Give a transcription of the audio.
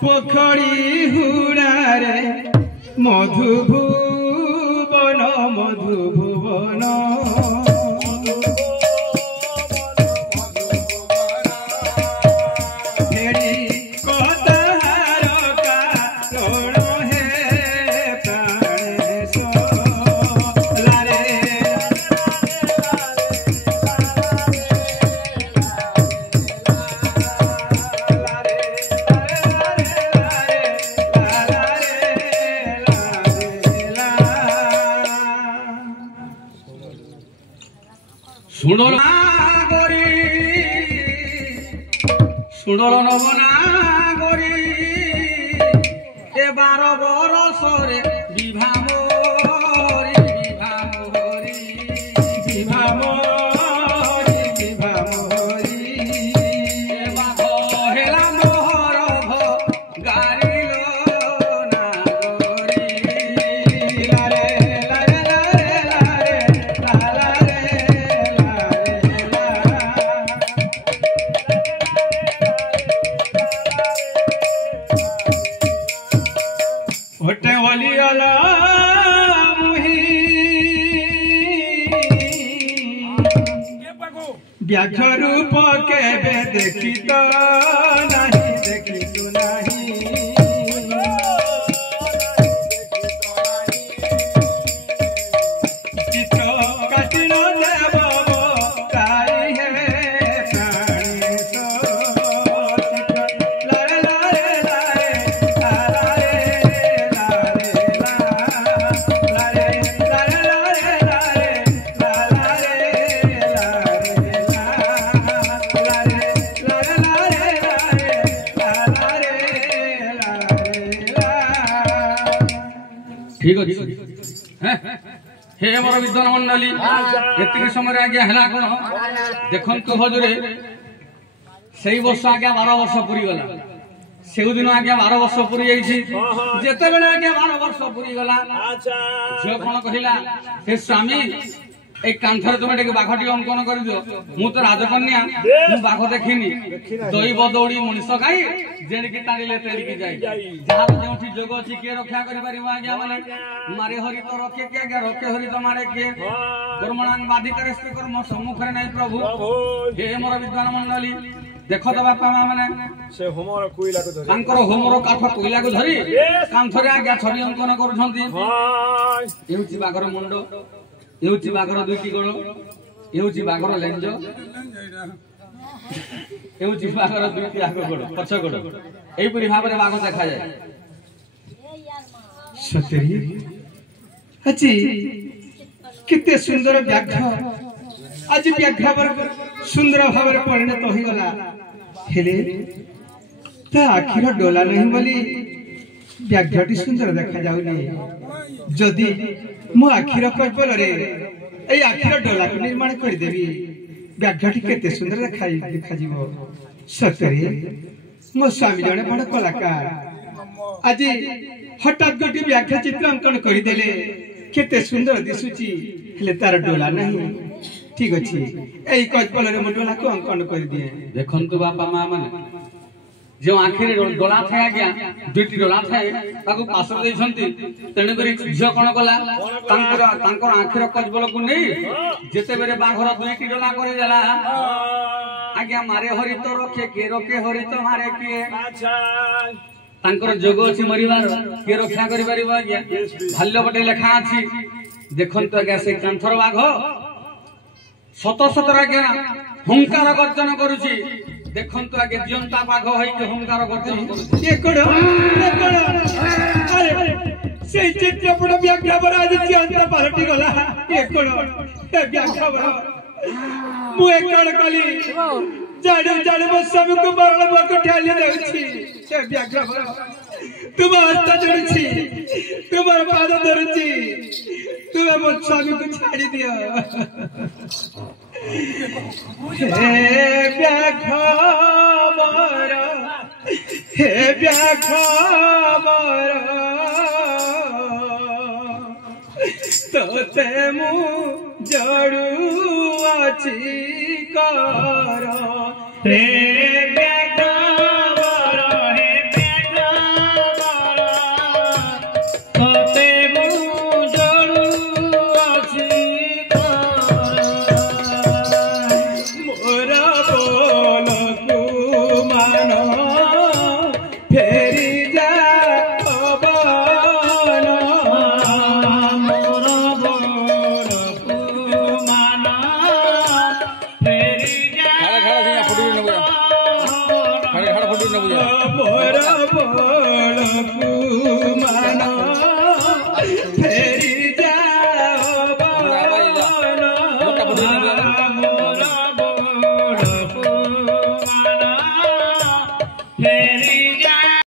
पोखरी हुड़ारे मधुभुवन मधुभुवन सुनल नवनागरी ए 12 बरसरे विभा मोरी विभा मोरी विभा मोरी विभा मोरी बाघ हेला मोहर गारिलो नागरी लारे लारे लारे लारे लारे होटे वाली आला मुही व्याघ्र रूप के देखी तो नहीं देखी तो नहीं चित्र काटी न देव ताई है प्राणी तो लारे लारे लारे ठीक अच्छे हे मोर विद्वान मंडली एतिक समय आज्ञा है कौन देखु हजूरे से वर्ष आज्ञा 12 वर्ष पूरी गला से दिन आज्ञा 12 वर्ष पूरी जिते बड़े आज्ञा 12 वर्ष पूरी गला झील कौन कहला हे स्वामी एक कांथर तुम बाघटी अंकन कर दियो मु तो राजकन्या मु बाघ देखिनी दैव दौड़ी मनीष गाई जेणिकी टाणिले तेणिकी जाई जार जोठी जोग अछि के रक्षा करि परिबा आज्ञा माने मारे हरि तो रखे के आज्ञा रखे हरि तो मारे के कर्मणांग बाधिकरस्ते कर्म सम्मुख रे नै प्रभु हे मोर विद्वान मंडली देखो तो बापा मां माने से होमर कोइला को धरि तांकर होमर काठ कोइला को धरि कांथरे आज्ञा छवि अंकन करूछंती एउची बाघर मुंड एउची बाघर दुईटी गोड़ एउची बाघर लेंज एउची बाघर दुईटी आग गोड़ पछ गोड़ एई परि भाबरे बाघ देखा जाय सतरी अछि किते सुंदर व्याघ्र आज व्याघ्र सुंदर भाबरे परिणत होई गला हेले ता आखिर डोला नहीं बोली व्याघ्रटी सुंदर देखा जाउनी जदि मो आखिर कल्पल रे ए आखिर डोला को निर्माण कर देबी व्याघ्रटी केते सुंदर देखा जीवो सतरे मो स्वामी जने बड़ कलाकार आज हठात गोटी व्याघ्र चित्र अंकन कर देले केते सुंदर दिसुची हेले तार डोला नहीं ठीक अछि एई कल्पल रे मो डोला को अंकन कर दिए देखंतु बापा मां माने जो आखिर डोला था आज्ञा दुईटी डोला था ताकू पास देछंती तेने करी झियो कोन कला तांकर आखिर कजबल को नै जेते बेरे बाघर दुईटी डोला करि देला आज्ञा मारे हरि तो रखे हरि तो मारे के अच्छा तांकर जोग अछि मरिबार के रक्षा करि परिबा आज्ञा भाल्य बटे लेखा अछि देखंतु आज्ञा से कांथर बाघ शत शत आज्ञा हुंकार गर्जन करूची देखंतु आगे जियंता बाघ होई के हुंकार गर्जन करूची एकड़ अरे से चित्रपट व्याघ्र बराज जियंता पार्टी गला एकड़ ए व्याघ्र बरा मु एकड़ कली जाडे जाडे मो सब को बरळ मको ठाली देउची ए व्याघ्र बरा तुम हस्त जोड़छी तुम्हार पाद धरछी तुम मो स्वामी को छाड़ी दियो हे व्याघ्र तोते मु जड़ू अछि कर हे व्याघ्र हे